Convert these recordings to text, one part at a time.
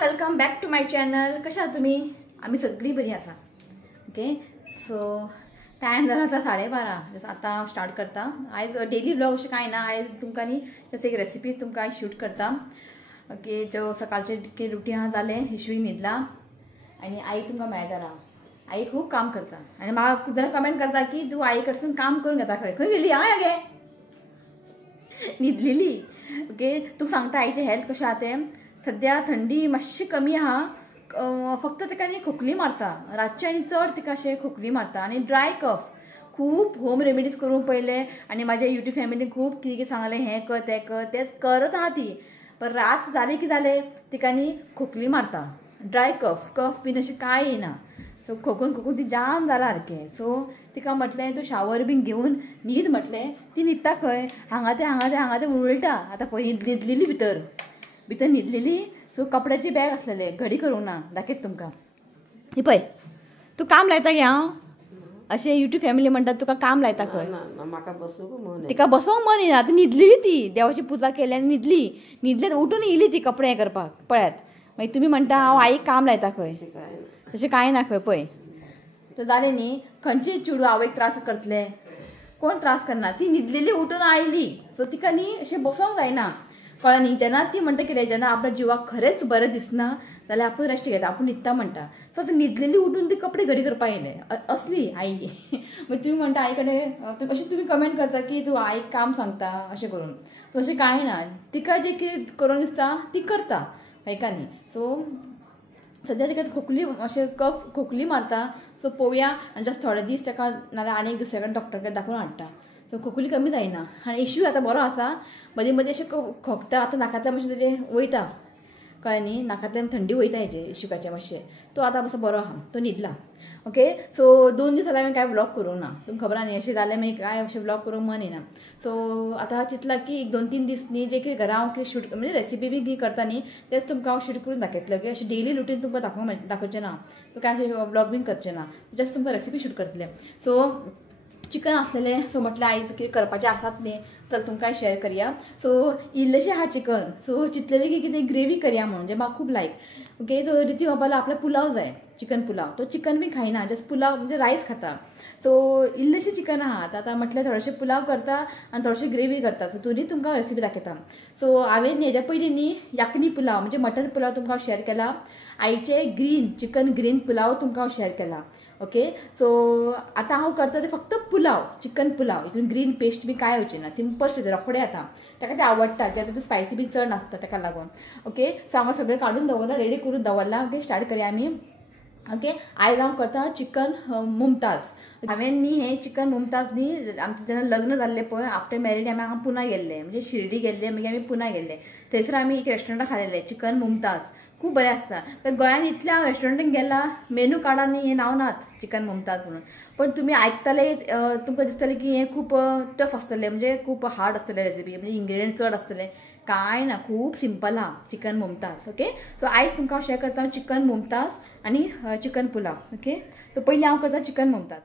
Welcome back to my channel. कशा आहात तुम्ही? आम्ही सगळी बरी आसा. ओके, सो टायम जाला 12:30. जसं आता स्टार्ट करता. आयज डेली ब्लॉग अशें कांय ना. आयज तुमकां न्ही जसं एक रेसिपी तुमकां शूट करता. ओके, जो सकाळचे रुटीन आहा जालें, हिशवी न्हिदला आनी आई तुमकां मेळटा राव. आई खूब काम करता आनी म्हाका खूब जाणां कमेंट करता की तूं आई कडसून काम करून घेता खंय खंय गेली हांव गे न्हिदलेली. ओके, तुका सांगता आईचें हेल्थ कशें आहा तें. सद्या थंडी मातशी कमी आहा, फक्त ताका न्ही खोकली मारता रातचे आनी चड तिका अशें खोकली मारता आनी ड्राय कफ. खूब होम रेमेडीज करून पळयले आनी म्हाज्या यूट्यूब फॅमिलीन खूब कितें कितें सांगलें हें कर तें कर, तें करत आहा ती. पण रात जाली की जालें तिका न्ही खोकली मारता, ड्राय कफ बीन अशें कांय येना. सो खोकून ती जाम जाला सारकें. सो तिका म्हटलें तूं शावर बीन घेवन न्हीद म्हटलें. ती न्हिदता खंय हांगा तें उलटा. आतां पळय न्हिदलेली भितर न्हिदलेली. सो कपड्याची बॅग आसलेलें, घडी करूंक ना. दाखयत तुमकां. ही पळय, तूं काम लायता गे हांव अशें यूट्यूब फॅमिली म्हणटात तुका काम लायता खंय. म्हाका बसूंक मन तिका बसोंक मन येना. ती न्हिदलेली, ती देवाची पुजा केली आनी न्हिदले उठून येयली ती कपडे हें करपाक. पळयात मागीर तुमी म्हणटा हांव आईक काम लायता खंय. तशें कांय ना खंय. पळय तो जालें न्ही. खंयचेय चेडूं आवयक त्रास करतले, कोण त्रास करना. ती न्हिदलेली उठून आयली. सो तिका न्ही अशें बसोंक जायना, कळ्ळें न्ही. जेन्ना ती म्हणटा कितें, जेन्ना आपल्या जिवाक खरेंच बरें दिसना जाल्यार आपूण रेस्ट घेता, आपूण न्हिदता म्हणटा. सो ती न्हिदलेली उठून ती कपडे घडी करपाक येयले असली आई. मागीर तुमी म्हणटा आई कडेन अशें तुमी कमेंट करता की तूं आईक काम सांगता अशें करून. तशें कांय ना. तिका जें कितें करूंक दिसता ती करता, हाका न्ही. सो सद्या तिका खोकली अशें खोकली मारता. सो पळोवया आनी जस्ट थोडे दीस ताका नाल्यार आनी एक दुसरे कडेन डॉक्टर कडेन दाखोवन हाडटा. सो खोकली कमी जायना आनी इश्यू आतां बरो आसा. मदीं मदीं अशें खोकता. आतां नाकांतल्यान मातशें तेजें वयता, कळ्ळें न्ही. नाकांतल्यान थंडी वयता हेजें इश्यूकाचें मातशें. तो आतां मातसो बरो आहा, तो न्हिदला. ओके, सो 2 दीस जाल्यार हांवें कांय ब्लॉग करूंक ना. तुमकां खबर आहा न्ही अशें जालें मागीर कांय अशें ब्लॉग करूंक मन येना. सो आतां चिंतलां की 2-3 दीस न्ही जें कितें घरा हांव कितें शूट म्हणजे रेसिपी बी कितें करता न्ही तेंच तुमकां हांव शूट करून दाखयतलें. ओके, अशें डेली रुटीन तुमकां दाखोवचें ना, तुका अशें ब्लॉग बीन करचें ना. जस्ट तुमकां रेसिपी शूट करतलें. सो चिकन आसलेलें. सो म्हटलें आयज कितें करपाचें आसात न्ही तर तुमकां शेअर करया. सो इल्लेशें आहा चिकन. सो चिंतलेलें की कितें ग्रेवी करया म्हणून, जें म्हाका खूब लायक. ओके, सो रिती बाबाला आपल्याक पुलाव जाय, चिकन पुलाव. तो चिकन बी खायना, जस्ट पुलाव म्हणजे रायस खाता. सो इल्लेशें चिकन आहा. आतां म्हटलें थोडेशें पुलाव करता आनी थोडेशें ग्रेवी करता. सो दोनी तुमकां रेसिपी दाखयता. सो हांवें हेज्या पयलीं न्ही याकनी पुलाव म्हणजे मटन पुलाव तुमकां हांव शेअर केला. आईचें चिकन ग्रीन पुलाव तुमकां हांव शेअर केला. ओके, सो आतां हांव करता तें फक्त पुलाव, चिकन पुलाव. हितून ग्रीन पेस्ट बी कांय येवचें ना, सिंपल शें रोखडें येता. ताका तें आवडटा कित्याक तितून स्पायसी बी चड नासता ताका लागून. ओके, सो हांव सगळें काडून दवरला, रेडी करून दवरला. ओके, स्टार्ट करया आमी. ओके, आयज हांव करता चिकन मुमताज. हांवें न्ही हें चिकन मुमताज न्ही आमचें जेन्ना लग्न जाल्लें पळय आफ्टर मॅरीड आमी हांगा पुना गेल्ले, म्हणजे शिर्डी गेल्ले मागीर आमी पुना गेल्ले. थंयसर आमी एक रेस्टॉरंटाक खाल्लेलें चिकन मुमताज. खूब बरें आसता. पण गोंयांत इतल्या हांव रेस्टॉरंटाक गेला, मेनू कार्डार न्ही हें नांव नात चिकन मुमताज म्हणून. पण तुमी आयकतले तुमकां दिसतलें की हें खूब टफ आसतलें, म्हणजे खूब हार्ड आसतलें रेसिपी, म्हणजे इंग्रेडियंट चड आसतले. कांय ना, खूब सिंपल आहा चिकन मुमताज. ओके, सो आयज तुमकां हांव शेअर करता चिकन मुमताज आनी चिकन पुलाव. ओके, सो पयलीं हांव करता चिकन मुमताज.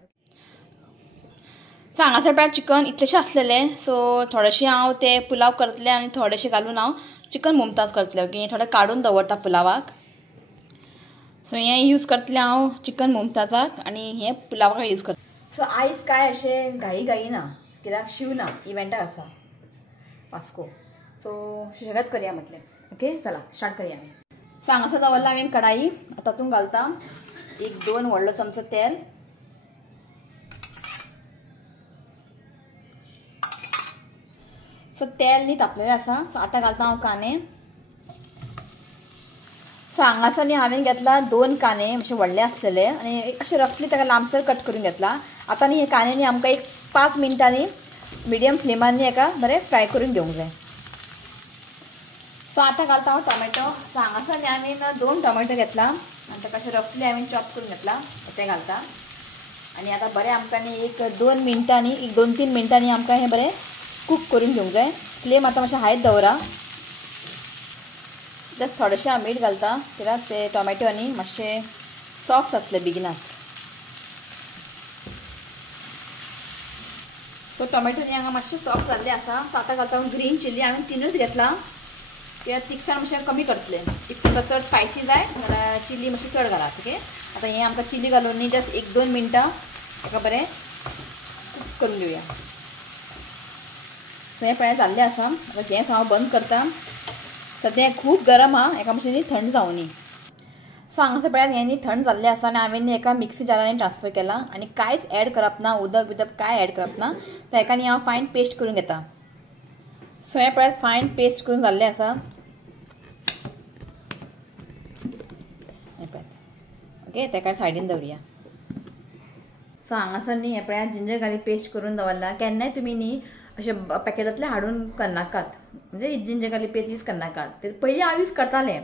सो हांगासर पळय चिकन इतलेशें आसलेलें. सो थोडेशें हांव तें पुलाव करतलें आनी थोडेशें घालून हांव चिकन मुमताज करतलें. ओके, हें थोडें काडून दवरता पुलावाक. सो हें यूज करतलें हांव चिकन मुमताजाक आनी हें पुलावाक यूज करता. सो आयज कांय अशें घाई ना, कित्याक शिवना इव्हेंटाक आसा वास्को. सो सुशेगाद करया म्हटलें. ओके, चला स्टार्ट करया आमी. सो हांगासर दवरला हांवें कढाई. तातूंत घालता 1-2 व्हडलो चमचो तेल. सो तेल न्ही तापलेलें आसा. सो आतां घालता हांव कांदे. सो हांगासर न्ही हांवें घेतला 2 कांदे अशे व्हडले आसलेले आनी अशे रफली ताका लांबसर कट करून घेतला. आतां न्ही हे कांदे न्ही आमकां एक 5 मिनटांनी मिडियम फ्लेमान न्ही हेका बरें फ्राय करून घेवंक जाय. सो आतां घालता हांव टोमॅटो. सो हांगासर न्ही हांवें 2 टोमॅटो घेतला आनी ताका अशें रफली हांवें चॉप करून घेतला. तें घालता आनी आतां बरें आमकां न्ही एक 2 मिनटांनी, एक 2-3 मिनटांनी आमकां हें बरें कूक करून घेवंक जाय. फ्लेम आतां मातशें हायत दवरा. जस्ट थोडेशें हांव मीठ घालता कित्याक ते टोमॅटो न्ही मातशे सॉफ्ट जातले बेगिनाच. सो टोमॅटो न्ही हांगा मातशें सॉफ्ट जाल्ले आसा. सो आतां घालता हांव ग्रीन चिली. हांवें 3च घेतला. ते तिखसाण मातशें कमी करतले. इफ तुमकां चड स्पायसी जाय जाल्यार चिली मातशी चड घालात. ओके, आतां हें आमकां चिली घालून न्ही जस्ट 1-2 मिनटां हेका बरें कूक करून घेवया. सो हें पळय जाल्लें आसा. आतां गॅस हांव बंद करता. सद्या खूब गरम आहा, हेका मातशें न्ही थंड जावनी. सो हांगासर पळयात हें न्ही थंड जाल्लें आसा आनी हांवें न्ही एका मिक्सी जारांनी ट्रान्सफर केला आनी कांयच ॲड करप ना, उदक बिदक कांय ॲड करप ना. तर हेका न्ही हांव फायन पेस्ट करून घेता. सो हें पळयात फायन पेस्ट करून जाल्लें आसा. हें पळयात. ओके, तेका सायडीन दवरया. सो हांगासर न्ही हें पळयात जिंजर गार्लीक पेस्ट करून दवरला. केन्नाय तुमी न्ही अशें पॅकेटांतले हाडून करनाकात, म्हणजे जिंजर गार्लीक पेस्ट यूज करनाकात. ते पयलीं हांव यूज करतालें.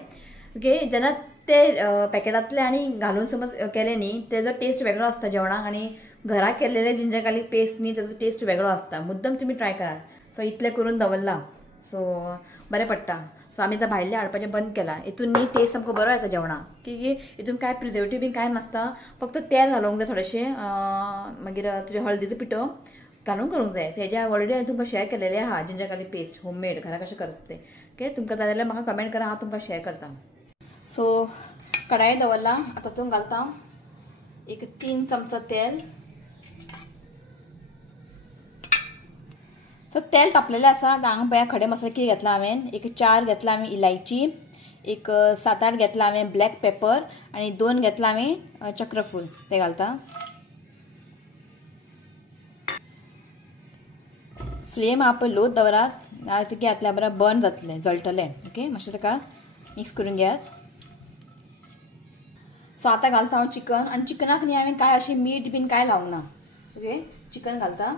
ओके, जेन्ना ते पॅकेटांतले आनी घालून समज केले न्ही तेजो टेस्ट वेगळो आसता जेवणाक आनी घरा केल्लेले जिंजर गार्लीक पेस्ट न्ही तेजो टेस्ट वेगळो आसता. मुद्दम तुमी ट्राय करात. सो इतलें करून दवरला. सो बरें पडटा. सो आमी आतां भायले हाडपाचें बंद केलां. हितून न्ही टेस्ट सामको बरो येता जेवणाक, की हितून कांय प्रिझर्वेटीव बी कांय नासता. फक्त तेल घालूंक जाय थोडेशें, मागीर तुजे हळदीचो पिठो घालून करूंक जाय. हेजे ऑलरेडी हांवें तुमकां शेअर केलेलें आहा जिंजर गार्लीक पेस्ट होममेड घरा कशें करता तें. ओके, तुमकां जाय जाल्यार म्हाका कमेंट करा, हांव तुमकां शेअर करता. सो कढाई दवरला. आतां तातूंत घालता 3 चमचो तेल. सो तेल तापलेलें आसा. हांगा पळय खडे मसाले कितें घेतला हांवें. 4 घेतला हांवें इलायची, 7-8 घेतला हांवें ब्लॅक पेपर आनी 2 घेतला हांवें चक्रफूल. ते घालता. फ्लेम हा पळय लोत दवरात, नाल्यार तें घातल्या बरें बर्न जातलें, जळटलें. ओके, मातशें ताका मिक्स करून घेयात. सो आतां घालता हांव चिकन आनी चिकनाक न्ही हांवें कांय अशें मीठ बीन कांय लावंक ना. ओके, चिकन घालता.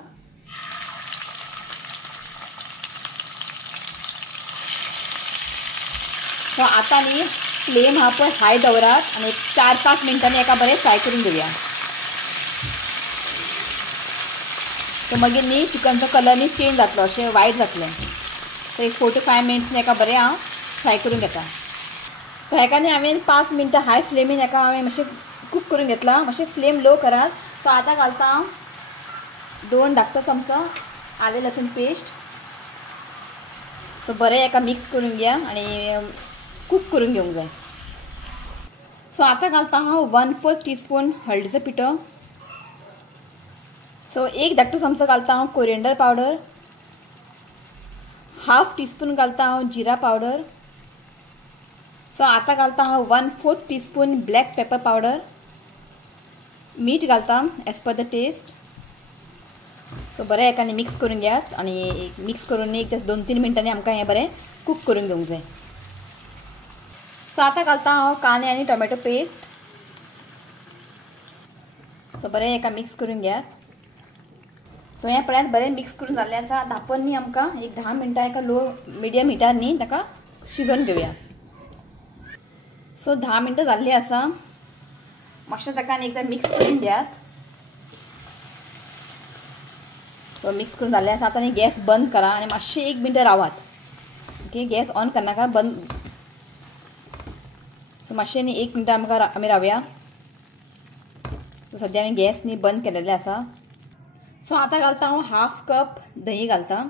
सो आतां न्ही फ्लेम हा पळय हाय दवरात आनी 4-5 मिनटांनी एका बरें फ्राय करून घेवया. सो मागीर न्ही चिकनचो कलर न्ही चेंज जातलो, अशें वायट जातलें. सो 4-5 मिनट्स एका बरें हांव फ्राय करून घेता. सो हेका न्ही हांवें 5 मिनटां हाय फ्लेमीन हेका हांवें मातशें कूक करून घेतला. मातशें फ्लेम लो करात. सो आतां घालता हांव 2 धाकटो चमचो आलें लसूण पेस्ट. सो बरें हेका मिक्स करून घेया आनी कूक करून घेवंक जाय. सो आतां घालता हांव 1/4 टीस्पून हळदीचो पिठो. सो 1 धाकटो चमचो घालता हांव कोरिएंडर पावडर. 1/2 टीस्पून घालता हांव जिरा पावडर. सो आतां घालता हांव 1/4 टीस्पून ब्लॅक पेपर पावडर. मीठ घालता as per the taste. So बरें हेका मिक्स करून घेयात आनी मिक्स करून एक 2-3 मिनटांनी आमकां हें बरें कूक करून घेवंक जाय. सो आतां घालता हांव कांदे आनी टोमॅटो पेस्ट. सो बरें हेका मिक्स करून घेयात. सो हें पळयात बरें मिक्स करून जाल्लें आसा. धांपण न्ही आमकां 10 मिनटां हेका लो मिडियम हिटार न्ही ताका शिजोवन घेवया. सो 10 मिनटां जाल्लीं आसा. मातशें ताका एकदां मिक्स करून घेयात. सो मिक्स करून जाल्लें आसा. आतां न्ही गॅस बंद करा आनी मातशें 1 मिनट रावात. ओके, गॅस ऑन करनाका, बंद. सो मातशें न्ही 1 मिनट आमी रावया. सो सद्या हांवें गॅस न्ही बंद केलेलें आसा. सो आतां घालता हांव 1/2 कप दही घालता.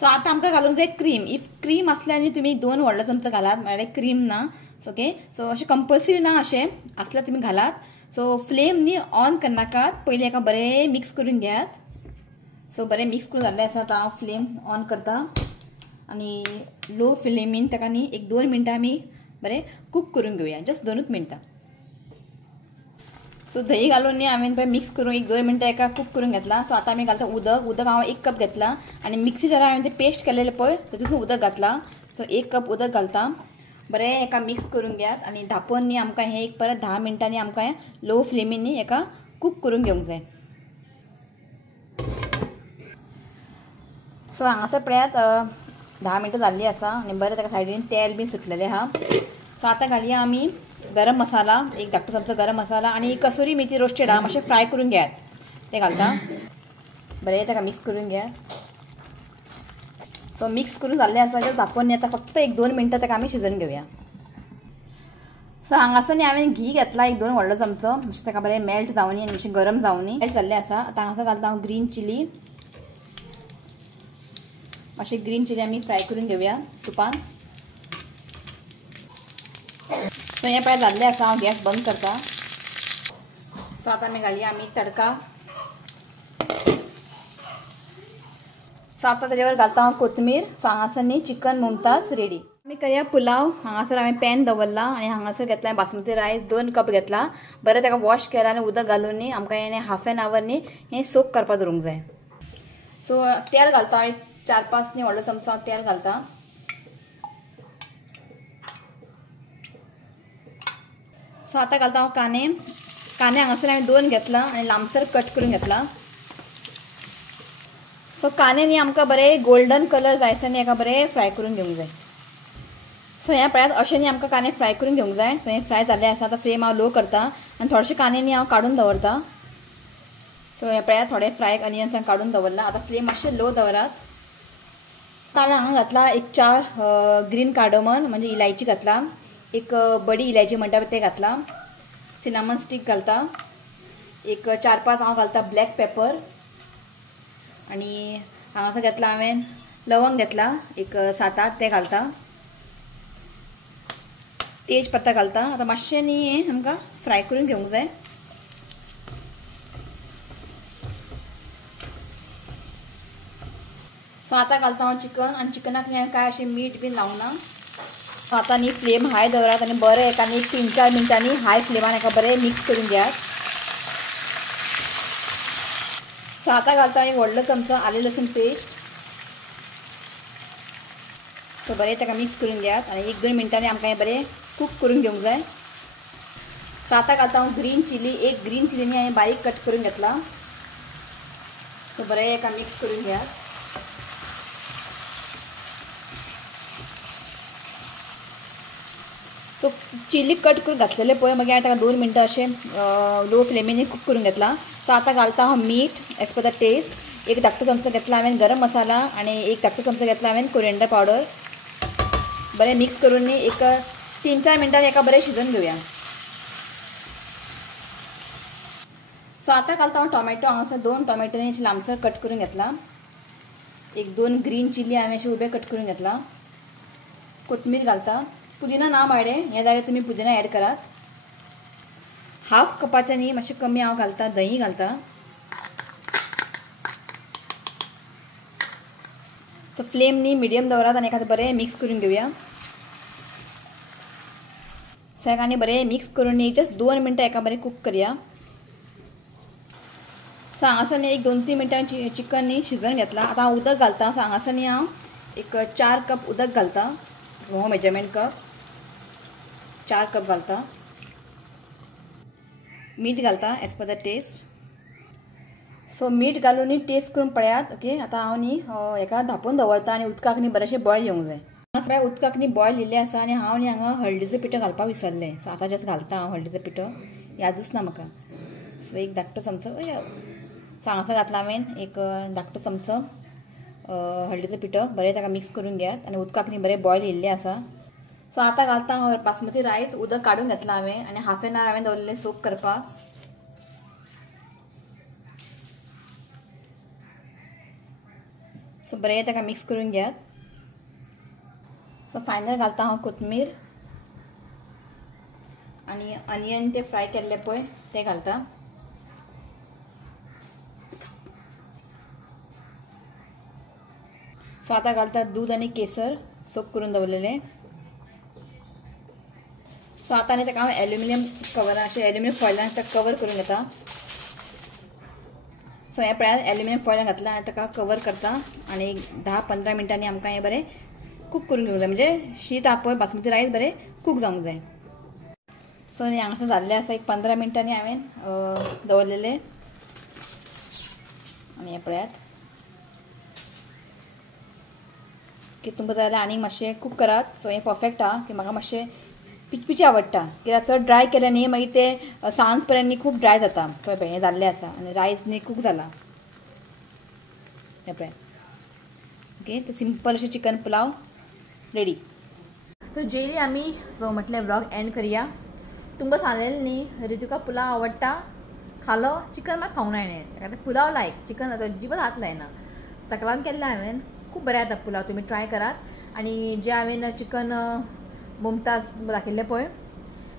सो आतां आमकां घालूंक जाय क्रीम. इफ क्रीम आसल्यार न्ही तुमी 2 व्हडलो चमचो घालात, म्हळ्यार क्रीम ना. ओके, सो अशें कंपल्सरी ना अशें, आसल्यार तुमी घालात. सो फ्लेम न्ही ऑन करनाकात, पयलीं हेका बरें मिक्स करून घेयात. सो बरें मिक्स करून जाल्लें आसा. आतां हांव फ्लेम ऑन करता आनी लो फ्लेमीन ताका न्ही 1-2 मिनटां आमी बरें कूक करून घेवया, जस्ट 2 मिनटां. सो दही घालून न्ही हांवें पळय मिक्स करून 1-2 मिनटां एका कूक करून घेतला. सो आतां आमी घालता उदक हांव 1 कप घेतला आनी मिक्सी जारार हांवें तें पेस्ट केलेलें पळय तातूंत उदक घातला. सो 1 कप उदक घालता. बरें हेका मिक्स करून घेयात आनी धांपोवन न्ही आमकां हें एक परत 10 मिनटांनी आमकां हें लो फ्लेमीन न्ही हेका कूक करून घेवंक जाय. सो हांगासर पळयात 10 मिनटां जाल्लीं आसा आनी बरें ताका सायडीन तेल बीन सुटलेलें आहा. सो आतां घालया आमी गरम मसाला, 1 धाकटो चमचो गरम मसाला आनी कसुरी मेथी रोस्टेड आहा, मातशें फ्राय करून घेयात. ते घालता. बरें ताका मिक्स करून घेयात. सो मिक्स करून जाल्लें आसा. जस्ट धांपोवन न्ही आतां फक्त 1-2 मिनटां ताका आमी शिजोवन घेवया. सो हांगासर न्ही हांवें घी घेतला 1-2 व्हडलो चमचो, मातशें ताका बरें मेल्ट जावनी आनी मातशें गरम जावनी. मेल्ट जाल्लें आसा. आतां हांगासर घालता हांव ग्रीन चिली. मातशे ग्रीन चिली आमी फ्राय करून घेवया तुपान. सो हें पळय जाल्लें आसा. हांव गॅस बंद करता. सो आतां आमी घालया आमी तडका. सो आतां तेजेवर घालता हांव कोथमीर. सो हांगासर न्ही चिकन मुमताज रेडी. आमी करया पुलाव. हांगासर हांवें पॅन दवरला आनी हांगासर घेतला बासमती रायस 2 कप घेतला. बरें ताका वॉश केला आनी उदक घालून न्ही आमकां हें हाफ एन आवर न्ही हें सोक करपाक दवरूंक जाय. सो तेल घालता हांव 4-5 न्ही व्हडलो चमचो हांव तेल घालता. सो आतां घालता हांव कांदे. कांदे हांगासर हांवें 2 घेतला आनी लांबसर कट करून घेतला. सो कांदे न्ही आमकां बरें गोल्डन कलर जाय आसा न्ही हेका बरें फ्राय करून घेवंक जाय. सो ह्या पळयात अशें न्ही आमकां कांदे फ्राय करून घेवंक जाय. सो हें फ्राय जाल्लें आसा. आतां फ्लेम हांव लो करता आनी थोडेशे कांदे न्ही हांव काडून दवरता. सो हे पळयात थोडे फ्राय अनियन्स हांवें काडून दवरला. आतां फ्लेम मातशें लो दवरात. आतां हांवें घातला 4 ग्रीन कार्डमन म्हणजे इलायची घातला. एक बडी इलायची म्हणटा ते घातला. सिनामन स्टिक घालता. एक 4-5 हांव घालता ब्लॅक पेपर. आनी हांगासर घेतला हांवें लवंग घेतला एक 7-8 ते घालता. तेज पत्ता घालता. आतां मातशें न्ही हें आमकां फ्राय करून घेवंक जाय. सो आतां घालता हांव चिकन आनी चिकनाक न्ही हांवें कांय अशें मीठ बीन लावना. सो आतां न्ही फ्लेम हाय दवरात आनी बरें एका न्ही 3-4 मिनटांनी हाय फ्लेमान हेका बरें मिक्स करून घेयात. सो आतां घालता एक व्हडलो चमचो आले लसूण पेस्ट. सो बरें ताका मिक्स करून घेयात आनी 1-2 मिनटांनी आमकां हें बरें कूक करून घेवंक जाय. सो आतां घालता हांव ग्रीन चिली. एक ग्रीन चिली न्ही हांवें बारीक कट करून घेतला. सो बरें एका मिक्स करून घेयात. सो चिली कट करून घातलेले पळय मागीर हांवें ताका 2 मिनटां अशें लो फ्लेमीन कूक करून घेतला. सो आतां घालता हांव मीठ एज पर द टेस्ट. एक धाकटो चमचो घेतला हांवें गरम मसाला आनी एक धाकटो चमचो घेतला हांवें कोरिएंडर पावडर. बरें मिक्स करून न्ही एक 3-4 मिनटांनी एका बरें शिजोवन घेवया. सो आतां घालता हांव टोमॅटो. हांगासर 2 टोमॅटो न्ही लांबसर कट करून घेतला. एक 2 ग्रीन चिली हांवें अशें उबे कट करून घेतला. कोथमीर घालता. पुदिना ना माडे हे जाग्यार तुमी पुदिना ऍड करात. हाफ कपाच्या न्ही मातशें कमी हांव घालता दही घालता. सो फ्लेम न्ही मिडियम दवरात आनी एखादें बरें मिक्स करून घेवया. सो हेका न्ही बरें मिक्स करून न्ही जस्ट 2 मिनटां एका बरें कूक करया. सो हांगासर न्ही एक 2-3 मिनटां चिकन न्ही शिजोवन घेतला. आतां हांव उदक घालता. सो हांगासर न्ही हांव एक 4 कप उदक घालता. हो मेजरमेंट कप 4 कप घालता. मीठ घालता as per the taste. So मीठ घालून न्ही टेस्ट करून पळयात. ओके आतां हांव न्ही हेका धांपून दवरता आनी उदकाक न्ही बरेंशें बॉयल येवंक जाय. हांगा उदकाक न्ही बॉयल येयल्लें आसा आनी हांव न्ही हांगा हळदीचो पिठो घालपाक विसरलें. सो आतां जस्ट घालता हांव हळदीचो पिठो. यादूच ना म्हाका. सो एक धाकटो चमचो सो हांगासर घातला हांवें एक धाकटो चमचो हळदीचो पिठो. बरें ताका मिक्स करून घेयात आनी उदकाक न्ही बरें बॉयल येयल्लें आसा. सो आतां घालता हांव बासमती रायस. उदक काडून घेतला हांवें आनी हाफ एन आवर हांवें दवरलेलें सोक करपाक. सो बरें ताका मिक्स करून घेयात. सो फायनल घालता हांव कोथमीर आनी अनियन ते फ्राय केल्ले पळय ते घालता. सो आतां घालता दूध आनी केसर सोक करून दवरलेलें. सो आतां न्ही ताका हांव एल्युमिनियम कवर अशें एल्युमिनियम फॉयलान ताका कवर करून घेता. सो हे पळयात एल्युमिनियम फॉयलान घातला आनी ताका कवर करता आनी 10-15 मिनटांनी आमकां हें बरें कूक करून घेवंक जाय. म्हणजे शीत आहा पळय बासमती रायस बरें कूक जावंक जाय. सो न्ही हांगासर जाल्लें आसा एक 15 मिनटांनी हांवें दवरलेलें आनी हें पळयात की तुमकां जाय जाल्यार आनीक मातशें कूक करात. सो हें परफेक्ट आहा की म्हाका मातशें पिचपिची आवडटा कित्याक चड ड्राय केलें न्ही मागीर तें सांज पर्यंत न्ही खूब ड्राय जाता. सो हें जाल्लें आसा आनी रायस न्ही कूक जाला. हे पळय ओके. तो सिंपल अशें चिकन पुलाव रेडी. तो जेली आमी जो म्हटलें व्लॉग एंड करया. तुमकां सांगलेलें न्ही रितुका पुलाव आवडटा खालो चिकन मात खावंक ना हेणें. ताका पुलाव लायक चिकन अजिबात हात लायना. ताका लागून केल्लें हांवें खूब बरें येता पुलाव, तुमी ट्राय करात. आणि जे हांवें चिकन मुमताज दाखयल्लें पळय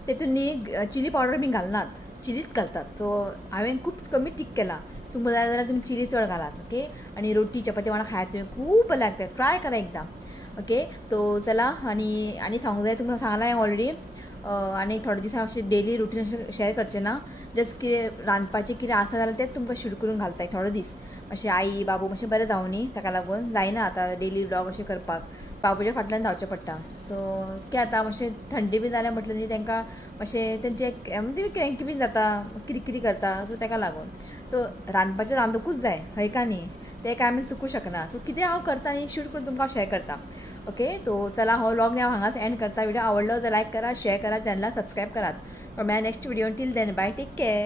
तेतून न्ही चिली पावडर बी घालनात, चिलीच घालतात. सो हांवें खूब कमी टीक केला. तुमकां जाय जाल्यार तुमी चिली चड घालात. ओके. आणि रोटी चपाती वांगडा खायात तुमी, खूब बरें लागता. ट्राय करा एकदां. ओके. तो चला. आणि सांगूंक जाय तुमकां सांगलां हांवें ऑलरेडी. आनी थोडे दिसा अशें डेली रुटीन अशें शेअर करचें ना. जस्ट कितें रांदपाचें कितें आसा जाल्यार तेंच तुमकां शूट करून घालताय थोडे दीस. अशें आई बाबू मातशें बरें जावं न्ही, ताका लागून जायना आतां डेली व्लॉग अशें करपाक. बाबूच्या फाटल्यान धांवचें पडटा. सो कितें आतां मातशें थंडी बी जाल्या म्हटल्यार न्ही तांकां मातशें तेंचे क्रँकी बी जाता, किरी करता. सो ताका लागून सो रांदपाचें रांदूंकूच जाय, हय का न्ही. तें काय आमी चुकूं शकना. सो कितें हांव करता न्ही शूट करून तुमकां शेअर करता. ओके. तो चला हो व्लॉग न्ही हांव हांगाच एंड करता. व्हिडिओ आवडलो तर लायक करा, शेअर करा, चॅनलाक सबस्क्रायब करात. From my next video till then bye, take care.